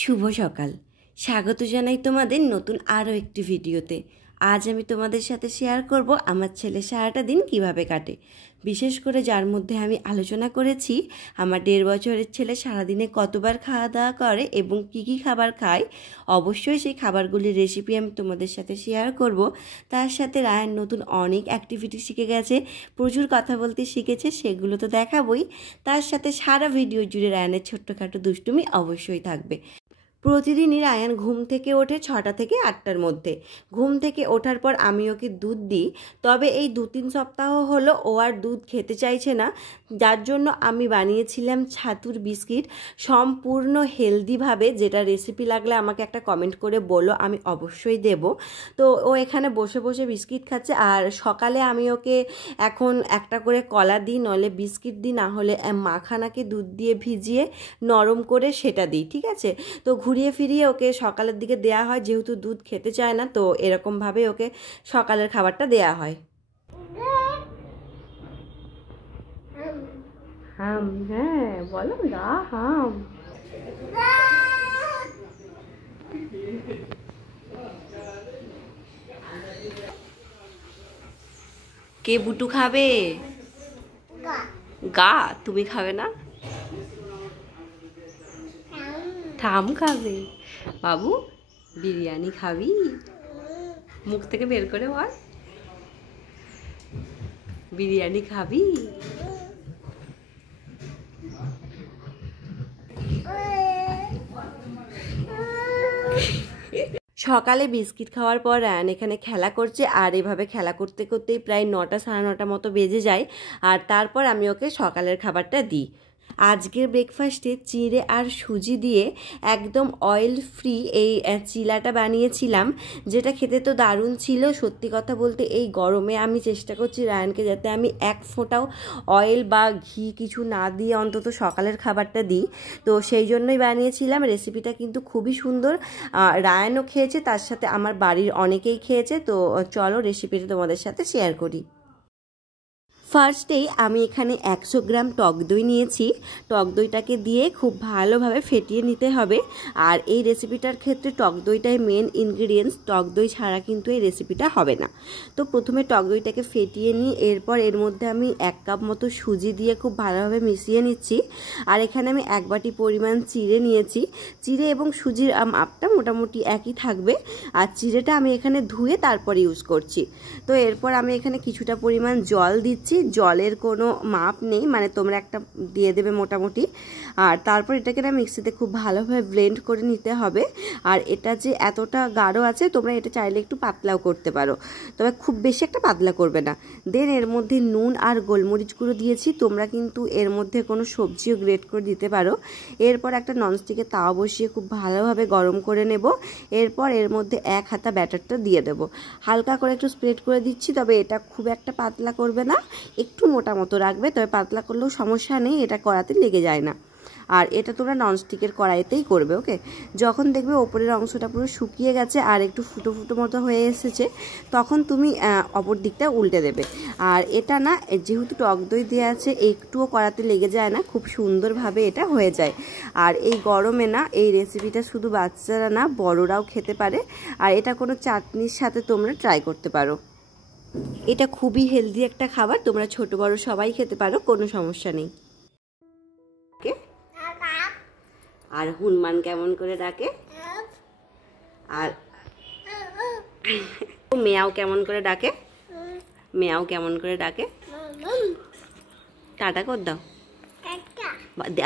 শুভ সকাল। স্বাগত জানাই তোমাদের নতুন আরও একটি ভিডিওতে। আজ আমি তোমাদের সাথে শেয়ার করব আমার ছেলে সারাটা দিন কিভাবে কাটে। বিশেষ করে যার মধ্যে আমি আলোচনা করেছি আমার 1.5 বছরের ছেলে সারাদিনে কতবার খাওয়া দাওয়া করে এবং কী কী খাবার খায়। অবশ্যই সেই খাবারগুলির রেসিপি আমি তোমাদের সাথে শেয়ার করব। তার সাথে রায়ান নতুন অনেক অ্যাক্টিভিটি শিখে গেছে, প্রচুর কথা বলতে শিখেছে, সেগুলো তো দেখাবই। তার সাথে সারা ভিডিও জুড়ে রায়ানের ছোট্টখাটো দুষ্টুমি অবশ্যই থাকবে। প্রতিদিনই রায়ান ঘুম থেকে ওঠে 6টা থেকে 8টার মধ্যে। ঘুম থেকে ওঠার পর আমি ওকে দুধ দিই, তবে এই 2-3 সপ্তাহ হলো ও আর দুধ খেতে চাইছে না, যার জন্য আমি বানিয়েছিলাম ছাতুর বিস্কিট সম্পূর্ণ হেলদিভাবে। যেটা রেসিপি লাগলে আমাকে একটা কমেন্ট করে বলো, আমি অবশ্যই দেব। তো ও এখানে বসে বসে বিস্কিট খাচ্ছে। আর সকালে আমি ওকে এখন একটা করে কলা দিই, নইলে বিস্কিট দিই, না হলে মাখানাকে দুধ দিয়ে ভিজিয়ে নরম করে সেটা দিই, ঠিক আছে। তো ঘুরিয়ে ফিরিয়ে ওকে সকালের দিকে দেয়া হয়, যেহেতু দুধ খেতে চায় না, তো এরকমভাবে ওকে সকালের খাবারটা দেয়া হয়। হাম, হ্যাঁ বলো না, হাম। কে বুটু খাবে? গা তুমি খাবে না? থাম খাবে। বাবু বিরিয়ানি খাবি? মুখ থেকে বের করে বল, বিরিয়ানি খাবি? সকালে বিস্কিট খাওয়ার পর রায়ান এখানে খেলা করছে, আর এভাবে খেলা করতে করতেই প্রায় 9টা সাড়ে 9টা মতো বেজে যায়। আর তারপর আমি ওকে সকালের খাবারটা দিই। আজকের ব্রেকফাস্টে চিড়ে আর সুজি দিয়ে একদম অয়েল ফ্রি এই চিলাটা বানিয়েছিলাম, যেটা খেতে তো দারুণ ছিল। সত্যি কথা বলতে এই গরমে আমি চেষ্টা করছি রায়ানকে যাতে আমি এক ফোঁটাও অয়েল বা ঘি কিছু না দিয়ে অন্তত সকালের খাবারটা দিই, তো সেই জন্যই বানিয়েছিলাম। রেসিপিটা কিন্তু খুবই সুন্দর, রায়ানও খেয়েছে, তার সাথে আমার বাড়ির অনেকেই খেয়েছে। তো চলো রেসিপিটা তোমাদের সাথে শেয়ার করি। ফার্স্টেই আমি এখানে 100 গ্রাম টক দই নিয়েছি। টক দইটাকে দিয়ে খুব ভালোভাবে ফেটিয়ে নিতে হবে। আর এই রেসিপিটার ক্ষেত্রে টক দইটাই মেন ইনগ্রিডিয়েন্টস, টক দই ছাড়া কিন্তু এই রেসিপিটা হবে না। তো প্রথমে টক দইটাকে ফেটিয়ে নিই, এরপর এর মধ্যে আমি 1 কাপ মতো সুজি দিয়ে খুব ভালোভাবে মিশিয়ে নিচ্ছি। আর এখানে আমি 1 বাটি পরিমাণ চিড়ে নিয়েছি। চিড়ে এবং সুজির মাপটা মোটামুটি একই থাকবে। আর চিড়েটা আমি এখানে ধুয়ে তারপর ইউজ করছি। তো এরপর আমি এখানে কিছুটা পরিমাণ জল দিচ্ছি। জলের কোনো মাপ নেই, মানে তোমরা একটা দিয়ে দেবে মোটামুটি। আর তারপর এটাকে না মিক্সিতে খুব ভালোভাবে ব্লেন্ড করে নিতে হবে। আর এটা যে এতটা গাঢ় আছে, তোমরা এটা চাইলে একটু পাতলাও করতে পারো, তবে খুব বেশি একটা পাতলা করবে না। দেন এর মধ্যে নুন আর গোলমরিচ গুঁড়ো দিয়েছি। তোমরা কিন্তু এর মধ্যে কোনো সবজিও গ্রেট করে দিতে পারো। এরপর একটা ননস্টিকের তাওয়া বসিয়ে খুব ভালোভাবে গরম করে নেব। এরপর এর মধ্যে 1 হাতা ব্যাটারটা দিয়ে দেব। হালকা করে একটু স্প্রেড করে দিচ্ছি, তবে এটা খুব একটা পাতলা করবে না, একটু মোটা মতো রাখবে। তবে পাতলা করলেও সমস্যা নেই, এটা কড়াতে লেগে যায় না। আর এটা তোমরা ননস্টিকের কড়াইতেই করবে, ওকে। যখন দেখবে ওপরের অংশটা পুরো শুকিয়ে গেছে আর একটু ফুটো ফুটো মতো হয়ে এসেছে, তখন তুমি অপর দিকটা উল্টে দেবে। আর এটা না, যেহেতু টক দই দেওয়া আছে, একটুও কড়াতে লেগে যায় না, খুব সুন্দরভাবে এটা হয়ে যায়। আর এই গরমে না এই রেসিপিটা শুধু বাচ্চারা না, বড়রাও খেতে পারে। আর এটা কোনো চাটনির সাথে তোমরা ট্রাই করতে পারো। এটা খুবই হেলদি একটা খাবার, তোমরা ছোট বড় সবাই খেতে পারো, কোনো সমস্যা নেই। আর হনুমান কেমন করে ডাকে? আর মেয়াও কেমন করে ডাকে? মেয়াও কেমন করে ডাকে? টাটা কর দাও,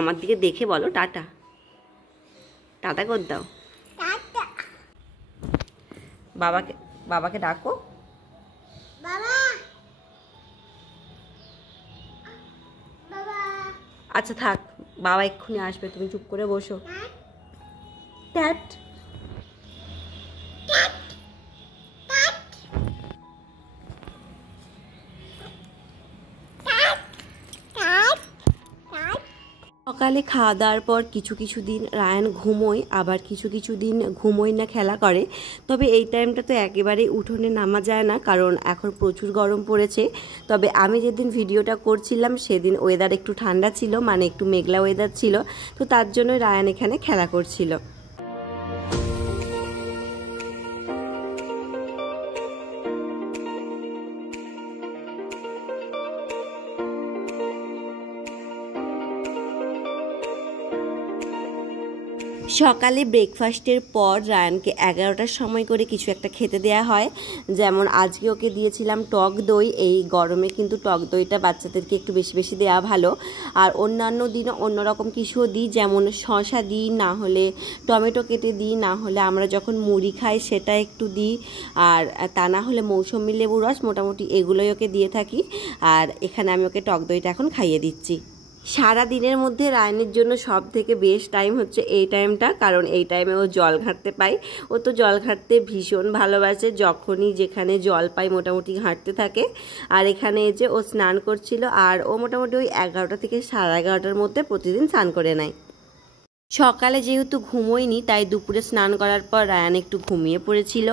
আমার দিকে দেখে বলো টাটা। টাটা কর দাও। বাবাকে বাবাকে ডাকো। আচ্ছা থাক, বাবা এক্ষুনি আসবে, তুমি চুপ করে বসো। ট্যাট। সকালে খাওয়া দাওয়ার পর কিছু কিছু দিন রায়ান ঘুমোয়, আবার কিছু কিছু দিন ঘুমোয় না, খেলা করে। তবে এই টাইমটা তো একেবারেই উঠোনে নামা যায় না, কারণ এখন প্রচুর গরম পড়েছে। তবে আমি যেদিন ভিডিওটা করছিলাম সেদিন ওয়েদার একটু ঠান্ডা ছিল, মানে একটু মেঘলা ওয়েদার ছিল, তো তার জন্য রায়ান এখানে খেলা করছিল। সকালে ব্রেকফাস্টের পর রায়ানকে 11টার সময় করে কিছু একটা খেতে দেওয়া হয়। যেমন আজকে ওকে দিয়েছিলাম টক দই। এই গরমে কিন্তু টক দইটা বাচ্চাদেরকে একটু বেশি বেশি দেওয়া ভালো। আর অন্যান্য দিনও অন্যরকম কিছুও দিই, যেমন শসা দিই, না হলে টমেটো কেটে দিই, না হলে আমরা যখন মুড়ি খাই সেটা একটু দিই, আর তা না হলে মৌসুমী লেবু রস, মোটামুটি এগুলোই ওকে দিয়ে থাকি। আর এখানে আমি ওকে টক দইটা এখন খাইয়ে দিচ্ছি। সারা দিনের মধ্যে রায়ানের জন্য সব থেকে বেস্ট টাইম হচ্ছে এই টাইমটা, কারণ এই টাইমে ও জল ঘাঁটতে পায়। ও তো জল ঘাঁটতে ভীষণ ভালোবাসে, যখনই যেখানে জল পায় মোটামুটি ঘাঁটতে থাকে। আর এখানে এই যে ও স্নান করছিল, আর ও মোটামুটি ওই 11টা থেকে 11:30টার মধ্যে প্রতিদিন স্নান করে নেয়। সকালে যেহেতু ঘুমোয়নি, তাই দুপুরে স্নান করার পর রায়ান একটু ঘুমিয়ে পড়েছিল।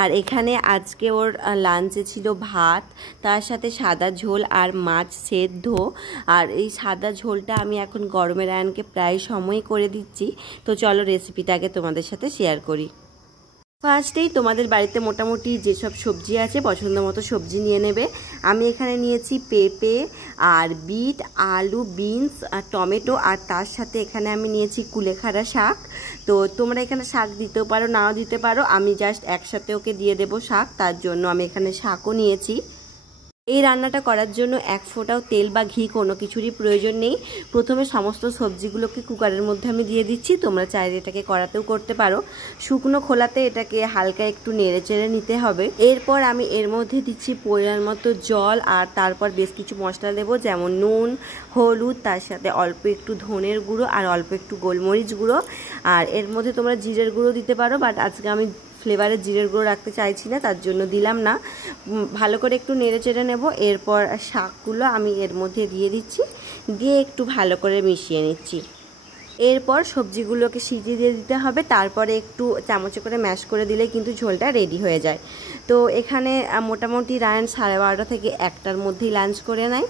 আর এখানে আজকে ওর লাঞ্চে ছিল ভাত, তার সাথে সাদা ঝোল আর মাছ সেদ্ধ। আর এই সাদা ঝোলটা আমি এখন গরমে রায়ানকে প্রায় সময়ই করে দিচ্ছি। তো চলো রেসিপিটাকে তোমাদের সাথে শেয়ার করি। ফার্স্টেই তোমাদের বাড়িতে মোটামুটি যেসব সবজি আছে পছন্দ মতো সবজি নিয়ে নেবে। আমি এখানে নিয়েছি পেঁপে আর বিট, আলু, বিনস আর টমেটো, আর তার সাথে এখানে আমি নিয়েছি কুলেখাড়া শাক। তো তোমরা এখানে শাক দিতেও পারো, নাও দিতে পারো। আমি জাস্ট একসাথে ওকে দিয়ে দেবো শাক, তার জন্য আমি এখানে শাকও নিয়েছি। এই রান্নাটা করার জন্য এক ফোঁটাও তেল বা ঘি কোনো কিছুরই প্রয়োজন নেই। প্রথমে সমস্ত সবজিগুলোকে কুকারের মধ্যে আমি দিয়ে দিচ্ছি। তোমরা চাইলে এটাকে কড়াতেও করতে পারো। শুকনো খোলাতে এটাকে হালকা একটু নেড়ে চেড়ে নিতে হবে। এরপর আমি এর মধ্যে দিচ্ছি পরিমাণ মতো জল, আর তারপর বেশ কিছু মশলা দেবো, যেমন নুন, হলুদ, তার সাথে অল্প একটু ধনের গুঁড়ো আর অল্প একটু গোলমরিচ গুঁড়ো। আর এর মধ্যে তোমরা জিরের গুঁড়ো দিতে পারো, বাট আজকে আমি ফ্লেভারে জিরের গুঁড়ো রাখতে চাইছি না, তার জন্য দিলাম না। ভালো করে একটু নেড়ে চেড়ে নেব। এরপর শাকগুলো আমি এর মধ্যে দিয়ে দিচ্ছি, দিয়ে একটু ভালো করে মিশিয়ে নিচ্ছি। এরপর সবজিগুলোকে সিজিয়ে দিয়ে দিতে হবে, তারপরে একটু চামচে করে ম্যাশ করে দিলেই কিন্তু ঝোলটা রেডি হয়ে যায়। তো এখানে মোটামুটি রায়ান 12:30 থেকে 1টার মধ্যেই লাঞ্চ করে নেয়।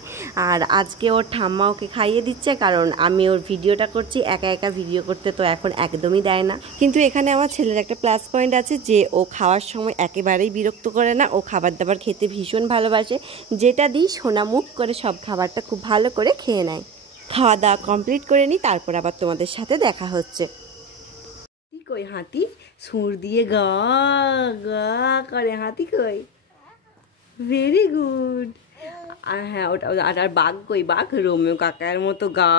আর আজকে ওর ঠাম্মা ওকে খাইয়ে দিচ্ছে, কারণ আমি ওর ভিডিওটা করছি, একা একা ভিডিও করতে তো এখন একদমই দেয় না। কিন্তু এখানে আমার ছেলের একটা প্লাস পয়েন্ট আছে, যে ও খাওয়ার সময় একেবারেই বিরক্ত করে না। ও খাবার দাবার খেতে ভীষণ ভালোবাসে, যেটা দিই সোনামুখ করে সব খাবারটা খুব ভালো করে খেয়ে নেয়। খাওয়া দাওয়া কমপ্লিট করে নিই, তারপর আবার তোমাদের সাথে দেখা হচ্ছে। কই হাতি সুর দিয়ে গা গা করে, হাতি কই? Very good. আর হ্যাঁ ওটা, আর বাঘ কই? বাঘ রোমিও কাকার মতো গা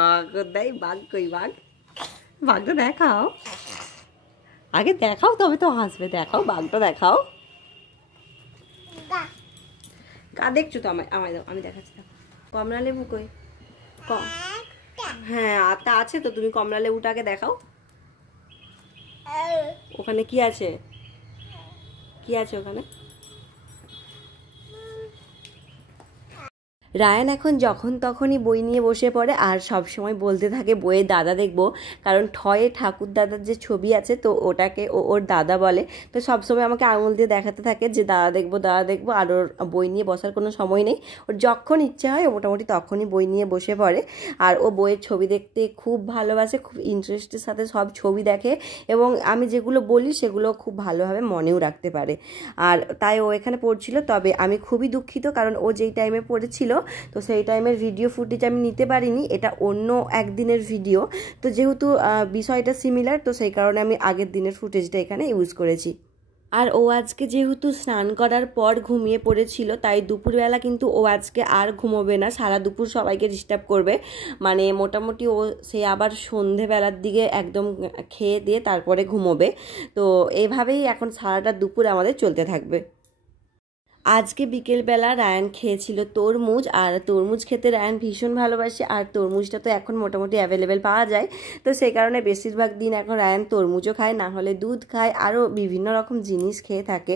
দেয়। বাঘ কই? বাঘ, বাঘটা দেখাও আগে, দেখাও তবে তো হাসবে। দেখাও বাঘটা, দেখাও। গা দেখছো তো? আমায় দাও, আমি দেখাচ্ছি। কমলা লেবু কই? হ্যাঁ আতা আছে তো, তুমি কমলা লেবুটাকে দেখাও। ওখানে কি আছে? কি আছে ওখানে? রায়ান এখন যখন তখনই বই নিয়ে বসে পড়ে, আর সব সময় বলতে থাকে বইয়ের দাদা দেখবো, কারণ ঠয়ে ঠাকুর দাদার যে ছবি আছে তো ওটাকে ওর দাদা বলে। তো সবসময় আমাকে আঙুল দিয়ে দেখাতে থাকে যে দাদা দেখবো, দাদা দেখবো। আর ওর বই নিয়ে বসার কোনো সময় নেই। ওর যখন ইচ্ছা হয় ও মোটামুটি তখনই বই নিয়ে বসে পড়ে। আর ও বইয়ের ছবি দেখতে খুব ভালোবাসে, খুব ইন্টারেস্টের সাথে সব ছবি দেখে, এবং আমি যেগুলো বলি সেগুলো খুব ভালোভাবে মনেও রাখতে পারে। আর তাই ও এখানে পড়ছিল। তবে আমি খুবই দুঃখিত, কারণ ও যেই টাইমে পড়েছিল তো সেই টাইমের ভিডিও ফুটেজ আমি নিতে পারিনি। এটা অন্য একদিনের ভিডিও, তো যেহেতু বিষয়টা সিমিলার, তো সেই কারণে আমি আগের দিনের ফুটেজটা এখানে ইউজ করেছি। আর ও আজকে যেহেতু স্নান করার পর ঘুমিয়ে পড়েছিল, তাই দুপুরবেলা কিন্তু ও আজকে আর ঘুমোবে না। সারা দুপুর সবাইকে ডিস্টার্ব করবে, মানে মোটামুটি ও সে আবার সন্ধেবেলার দিকে একদম খেয়ে দিয়ে তারপরে ঘুমোবে। তো এইভাবেই এখন সারাটা দুপুর আমাদের চলতে থাকবে। আজকে বিকেলবেলা রায়ান খেয়েছিল তরমুজ, আর তরমুজ খেতে রায়ান ভীষণ ভালোবাসে। আর তরমুজটা তো এখন মোটামুটি অ্যাভেলেবেল পাওয়া যায়, তো সেই কারণে বেশিরভাগ দিন এখন রায়ান তরমুজও খায়, না হলে দুধ খায়, আরও বিভিন্ন রকম জিনিস খেয়ে থাকে।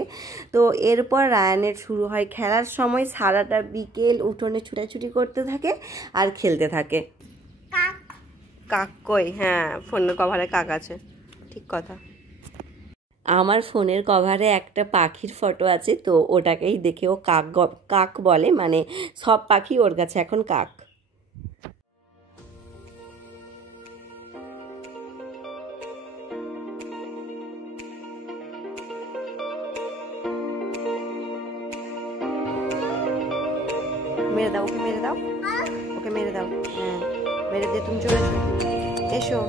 তো এরপর রায়ানের শুরু হয় খেলার সময়। সারাটা বিকেল উঠোনে ছুটাছুটি করতে থাকে আর খেলতে থাকে। কাক কই? হ্যাঁ ফোনের কভারে কাক আছে, ঠিক কথা। আমার ফোনের কভারে একটা পাখির ফটো আছে, তো ওটাকেই দেখে ও কাক বলে, মানে সব পাখি ওর কাছে এখন কাক। মেরে দাও ওকে, মেরে দাও ওকে, মেরে দাও। হ্যাঁ মেরে দিয়ে তুমি চলে এসো।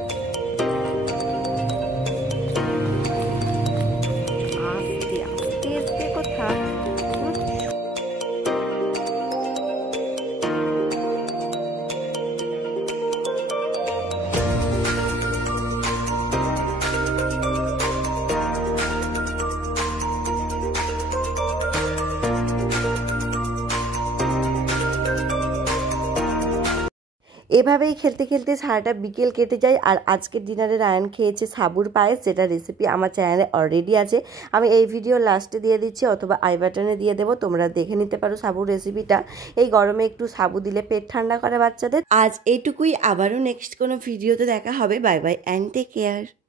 এভাবেই খেলতে খেলতে সারাটা বিকেল কেটে যায়। আর আজকের ডিনারে রায়ান খেয়েছে সাবুর পায়েস, যেটা রেসিপি আমার চ্যানেলে অলরেডি আছে। আমি এই ভিডিও লাস্টে দিয়ে দিচ্ছি অথবা আই বাটনে দিয়ে দেবো, তোমরা দেখে নিতে পারো সাবুর রেসিপিটা। এই গরমে একটু সাবু দিলে পেট ঠান্ডা করে বাচ্চাদের। আজ এইটুকুই, আবারও নেক্সট কোনো ভিডিওতে দেখা হবে। Bye bye and take care.